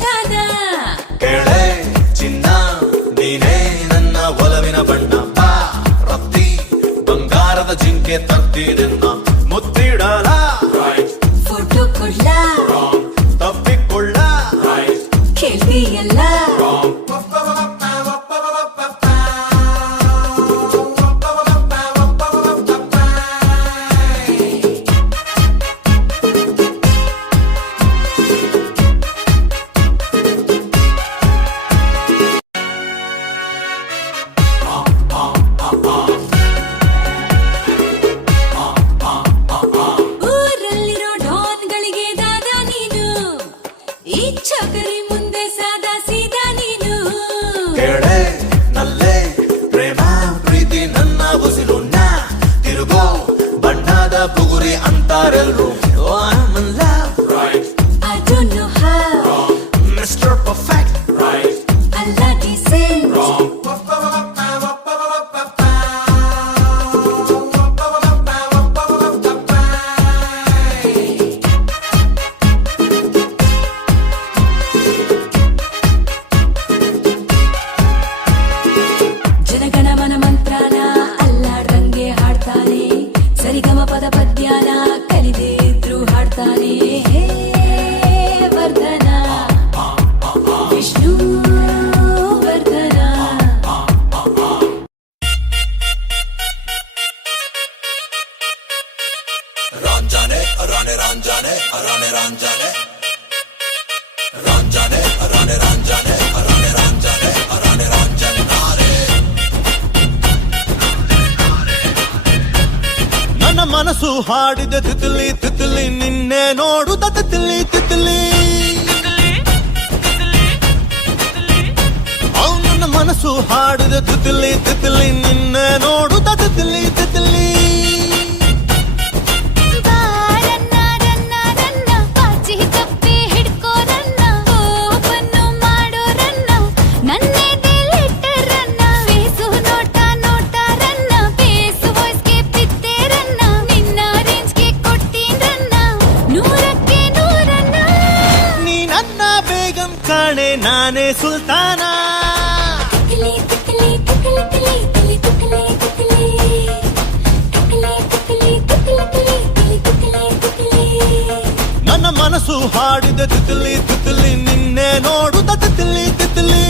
ಇಷ್ಟಾದ ಕೇಳೆ ಚಿನ್ನ ನೀನೇ ನನ್ನ ಒಲವಿನ ಬಣ್ಣ ಬಾ ರತ್ತಿ ಬಂಗಾರದ ಜಿಂಕೆ ತರ್ತೀರನ್ನ ಮುತ್ತಿಡಲ ಫೋಟೋ ಕೊಡ್ಲ ತಪ್ಪಿಕೊಳ್ಳ ಕೇಳ್ತೀಯಲ್ಲ ಊರಲ್ಲಿರೋ ಡಾನ್ಗಳಿಗೆ ದಾದ ನೀನು ಈ ಚಕರಿ ಮುಂದೆ ಸಾದಾ ಸೀದಾ ನೀನು ಕೇಳೆ ನಲ್ಲೆ ಪ್ರೇಮ ಪ್ರೀತಿ ನನ್ನ ಉಸಿರು ನಾ ತಿರುಗೋ ಬಣ್ಣದ ಬುಗುರಿ ಅಂತಾರೆಲ್ರು I don't know how mister perfect ಅಲ್ಲ decent ಜನಗಣಮನ ಮಂತ್ರನ ಅಲ್ಲಾಡ್ದಂಗೆ ಹಾಡ್ತಾನೆ ಸರಿಗಮ ಪದ ಪದ್ಯಾನ ಕಲಿದೇ ಇದ್ರು ಹಾಡ್ತಾನೆ ಹೇ ವರ್ಧನ ವಿಷ್ಣು ವರ್ಧನ ರಾಂಜಾನೆ ರಾಣೆ ರಾಂಜಾನೆ ರಾಣೆ ರಾಂಜಾನೆ ರಾಂಜಾನೆ ರಾಣೆ ರಾಂಜಾನೆ ರಾಣೆ ರಾಂಜಾನೆ ರಾಣೆ ರಾಂಜಾನೆ ನಾರೆ ನನ್ನ ಮನಸ್ಸು ಹಾಡಿದ ತಿತಿಲಿ ತಿತಿಲಿ ನಿನ್ನೆ ನೋಡುತ್ತ ತಿತಿಲಿ ತಿತಿಲಿ ನನ್ನ ಮನಸ್ಸು ಹಾಡಿದ ತಿತಿಲಿ ತಿತಿಲಿ ನಿನ್ನೆ ನೋಡುತ್ತ ತಿತಿಲಿ ತಿತಿಲಿ ಬಾರನ್ನ ರನ್ನ ರನ್ನ ಪಾಚಿ ಕಪ್ಪಿ ಹಿಡ್ಕೋ ರನ್ನ ಓಪನ್ನು ಮಾಡೋ ರನ್ನ ನನ್ನೆದೆಲಿಟ್ಟರನ್ನ ಫೇಸು ನೋಟ ನೋಟ ರನ್ನ ಫೇಸು ವಾಯ್ಸ್ಗೆ ಬಿದ್ದೆ ರನ್ನ ನಿನ್ನ ರೇಂಜ್ಗೆ ಕೊಡ್ತೀನಿ ರನ್ನ ನೂರಕ್ಕೆ ನೂರನ್ನ ನೀ ನನ್ನ ಬೇಗಂ ಕಾಣೆ ನಾನೇ ಸುಲ್ತಾನ ತಿಕ್ಲಿ ತಿಕ್ಲಿ ತಿಕ್ಲಿ ತಿಕ್ಲಿ ತಿಕ್ಲಿ ತಿಕ್ಲಿ ತಿಕ್ಲಿ ತಿಕ್ಲಿ ತಿಕ್ಲಿ ತಿಕ್ಲಿ ತಿಕ್ಲಿ ತಿಕ್ಲಿ ನನ್ನ ಮನಸ್ಸು ಹಾಡಿದ ತಿತಿಲಿ ತಿತಿಲಿ ನಿನ್ನೆ ನೋಡುತ್ತ ತಿತಿಲಿ ತಿತಿಲಿ